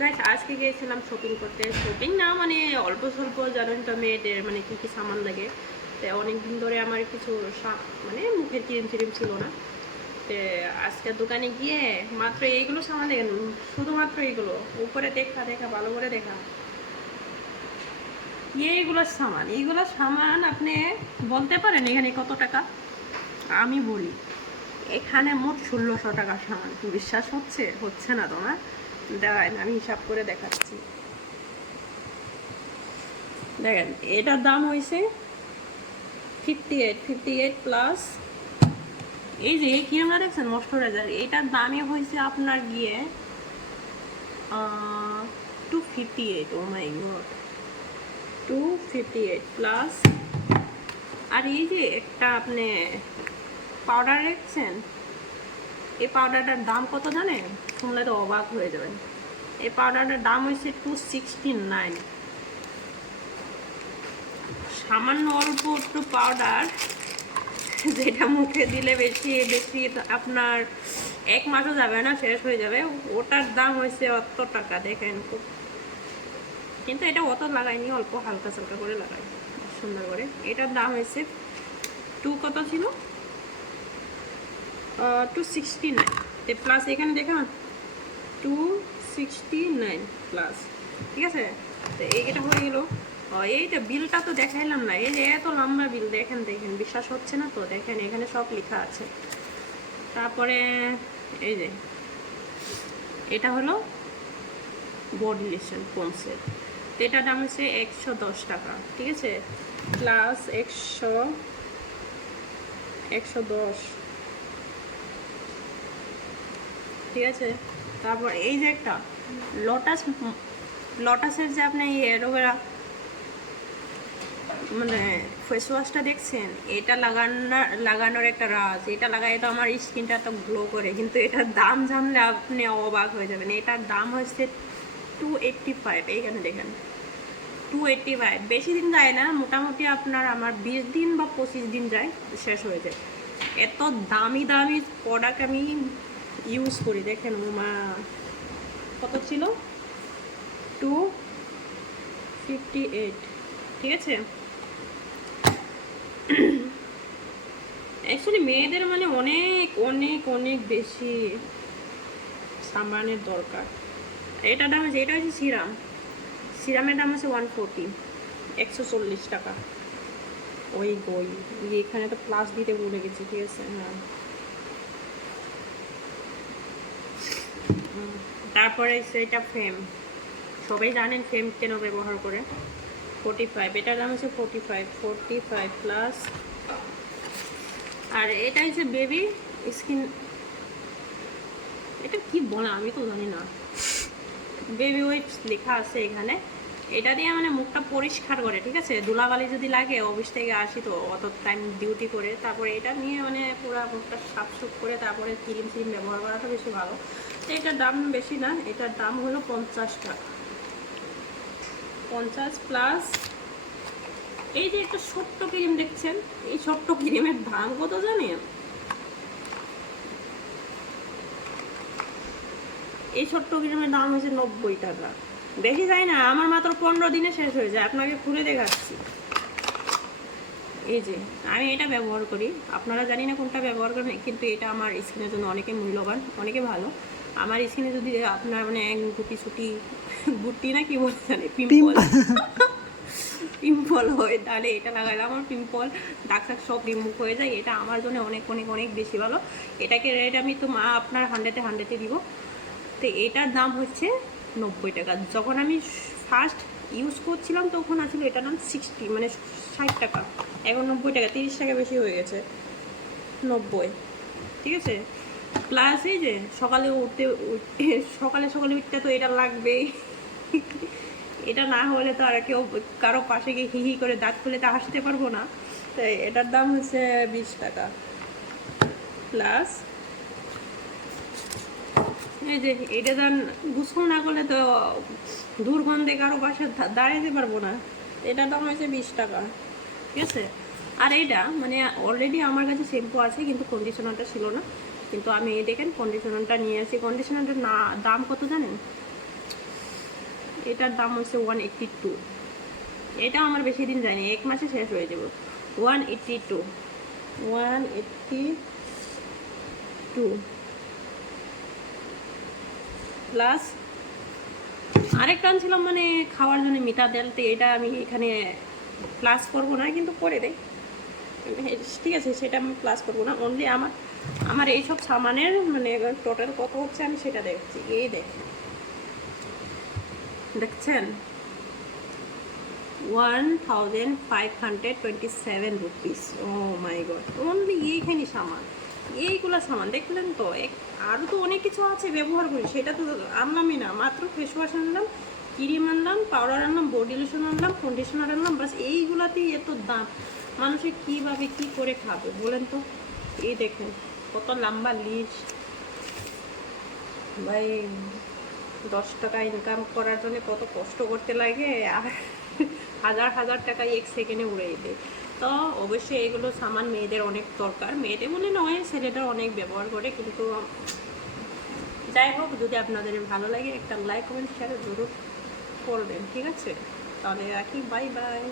Guys আজকে গিয়েছিলাম shopping করতে। শপিং না মানে অল্প স্বল্প, জানেন তো মেয়েদের মানে কী কী সামান লাগে। তো অনেকদিন ধরে আমার কিছু মানে মুখের ক্রিম ট্রিম ছিল না। তো আজকে দোকানে গিয়ে মাত্র এইগুলো সামান দেখেন শুধুমাত্র এইগুলো। উপরে দেখা দেখা, ভালো করে দেখা। এইগুলো সামান এইগুলো সামান আপনি বলতে পারেন এখানে কত টাকা? আমি বলি, এখানে মোট ষোলোশো টাকা সামান। বিশ্বাস হচ্ছে? হচ্ছে না তোমার? দাঁড়ান আমি হিসাব করে দেখাচ্ছি। দেখেন, এটার দাম হয়েছে fifty eight fifty eight plus এই যে এই ক্রিমটা দেখছেন ময়শ্চারাইজার এটার দামই হয়েছে আপনার গিয়ে two fifty eight oh my God two fifty eight plus আর এই যে একটা আপনি পাউডার রেখেছেন, এই পাউডারটার দাম কত জানেন? শুনলে তো অবাক হয়ে যাবেন। এই পাউডারটার দাম হয়েছে টু সিক্সটি নাইন সামান্য অল্প একটু পাউডার যেটা মুখে দিলে বেশি বেশি আপনার এক মাসও যাবে না, শেষ হয়ে যাবে। ওটার দাম হয়েছে অত টাকা, দেখেন খুব। কিন্তু এটা অত লাগাইনি, অল্প হালকা সালকা করে লাগাই, সুন্দর করে। এটার দাম হয়েছে টু কত ছিল? টু সিক্সটি নাইন প্লাস এখানে দেখুন টু সিক্সটি নাইন প্লাস ঠিক আছে? তো এইটা হয়ে গেল। এইটা বিলটা তো দেখাইলাম না। এই যে এত লম্বা বিল, দেখেন দেখেন, বিশ্বাস হচ্ছে না তো? দেখেন, এখানে সব লেখা আছে। তারপরে, এই যে, এটা হলো বডি লিশন পন্সের তো এটার দাম হচ্ছে একশো দশ টাকা। ঠিক আছে? প্লাস একশো একশো দশ। ঠিক আছে? তারপর এই যে একটা লটাস লটাসের যে আপনি এই অ্যালোভেরা মানে ফেস ওয়াশটা দেখছেন? এটা লাগানোর লাগানোর একটা রাজ। এটা লাগাই তো আমার স্কিনটা তো গ্লো করে, কিন্তু এটার দাম জানলে আপনি অবাক হয়ে যাবেন। এটার দাম হচ্ছে টু এইট্টি ফাইভ এইখানে দেখেন? টু এইট্টি ফাইভ বেশি দিন যায় না, মোটামুটি আপনার আমার বিশ দিন বা পঁচিশ দিন যায়, শেষ হয়ে যায়। এত দামি দামি প্রোডাক্ট আমি ইউজ করি। দেখেন মা কত ছিল? টু ফিফটি এইট ঠিক আছে? অ্যাকচুয়ালি মেয়েদের মানে অনেক অনেক অনেক বেশি সামানের দরকার। এটার দাম হচ্ছে, এটা হচ্ছে সিরাম। সিরামের দাম হচ্ছে ওয়ান ফোরটি একশো চল্লিশ টাকা। ওই বই এখানে তো প্লাস দিতে ভুলে গেছি, ঠিক আছে? হ্যাঁ। তারপরে হচ্ছে এটা ফ্রেম সবাই জানেন ফ্রেম কেন ব্যবহার করে? ফোর্টি ফাইভ এটার দাম হচ্ছে forty five forty five plus আর এটা হচ্ছে বেবি স্কিন এটা কি বলা? আমি তো জানি না। বেবি ওয়েবস লেখা আছে এখানে। এটা দিয়ে মানে মুখটা পরিষ্কার করে, ঠিক আছে? ধুলাবালি যদি লাগে অফিস থেকে আসি তো, অত টাইম ডিউটি করে। তারপরে এটা নিয়ে মানে পুরো মুখটা সাফসুফ করে, তারপরে ক্রিম ফ্রিম ব্যবহার করাটা বেশি ভালো। তো এটার দাম বেশি না, এটার দাম হলো পঞ্চাশ টাকা। পঞ্চাশ প্লাস এই যে একটা ছোট্ট ক্রিম দেখছেন, এই ছোট্ট ক্রিমের দাম কত জানেন? এই ছোট্ট ক্রিমের দাম হচ্ছে নব্বই টাকা। বেশি যায় না আমার মাত্র পনেরো দিনে শেষ হয়ে যায় আপনাকে খুলে দেখাচ্ছি। এই যে আমি এটা ব্যবহার করি আপনারা জানি না কোনটা ব্যবহার করেন কিন্তু এটা আমার স্কিনের জন্য অনেকে মূল্যবান অনেকে ভালো। আমার স্কিনে যদি আপনার মানে গুটি ছুটি গুটি না কি বলতে জানি পিম্পল। পিম্পল। হয় তাহলে এটা লাগালে আমার পিম্পল দাগ দাগ সব রিমুভ হয়ে যায় এটা আমার জন্য অনেক অনেক অনেক বেশি ভালো। এটাকে রেট আমি তো মা আপনার হান্ড্রেডে হান্ড্রেডে দিব। তো এটার দাম হচ্ছে নব্বই টাকা। যখন আমি ফার্স্ট ইউজ করছিলাম, তখন আসলে এটার দাম সিক্সটি মানে ষাট টাকা। এখন নব্বই টাকা, তিরিশ টাকা বেশি হয়ে গেছে। নব্বই, ঠিক আছে? প্লাস এই যে, সকালে উঠতে উঠতে, সকালে সকালে উঠতে তো এটা লাগবেই। এটা না হলে তো আর কেউ, কারও পাশে গিয়ে হি হি করে দাঁত খুলে তো আসতে পারব না। তাই এটার দাম হচ্ছে বিশ টাকা। প্লাস এই যে এটা যান গুছল না করলে তো দুর্গন্ধে কারও পাশে দাঁড়াইতে পারব না। এটার দাম হয়েছে বিশ টাকা, ঠিক আছে? আর এইটা মানে অলরেডি আমার কাছে শ্যাম্পু আছে, কিন্তু কন্ডিশনারটা ছিল না। কিন্তু আমি এই দেখেন কন্ডিশনারটা নিয়ে আসি। কন্ডিশনারটার না, দাম কত জানেন? এটার দাম হচ্ছে ওয়ান এইট্টি টু এটা আমার বেশি দিন যায়নি এক মাসে শেষ হয়ে যাবে। One eighty two one eighty two plus আরেকটা আনছিলাম মানে খাওয়ার জন্য মিঠা তেল, তো এটা আমি এখানে প্লাস করব না, কিন্তু করে দেয় ঠিক আছে, সেটা আমি প্লাস করব না অনলি আমার আমার এইসব সামানের মানে টোটাল কত হচ্ছে আমি সেটা দেখছি। এই দেখ, দেখছেন? One thousand five hundred twenty seven rupees oh my God only এইখানে সামান, এইগুলো সামান, দেখলেন তো? এক- আরও তো অনেক কিছু আছে ব্যবহার করি, সেটা তো আনলামই না। মাত্র ফেস ওয়াশ আনলাম, ক্রিম আনলাম, পাউডার আনলাম, বডি লোশন আনলাম কন্ডিশনার আনলাম বাস এইগুলাতেই এত দাম। মানুষে কীভাবে কী করে খাবে বলেন তো? এই দেখেন, কত লম্বা লিস্ট ভাই, দশ টাকা ইনকাম করার জন্য কত কষ্ট করতে লাগে, আর হাজার হাজার টাকা এক সেকেন্ডে উড়ে দেয়। তো অবশ্যই এগুলো সামান মেয়েদের অনেক দরকার। মেয়েদের বলে নয় ছেলেটা অনেক ব্যবহার করে, কিন্তু যাই হোক, যদি আপনাদের ভালো লাগে একটা লাইক কমেন্ট শেয়ার জরুর করবেন, ঠিক আছে? তাহলে রাখি বাই বাই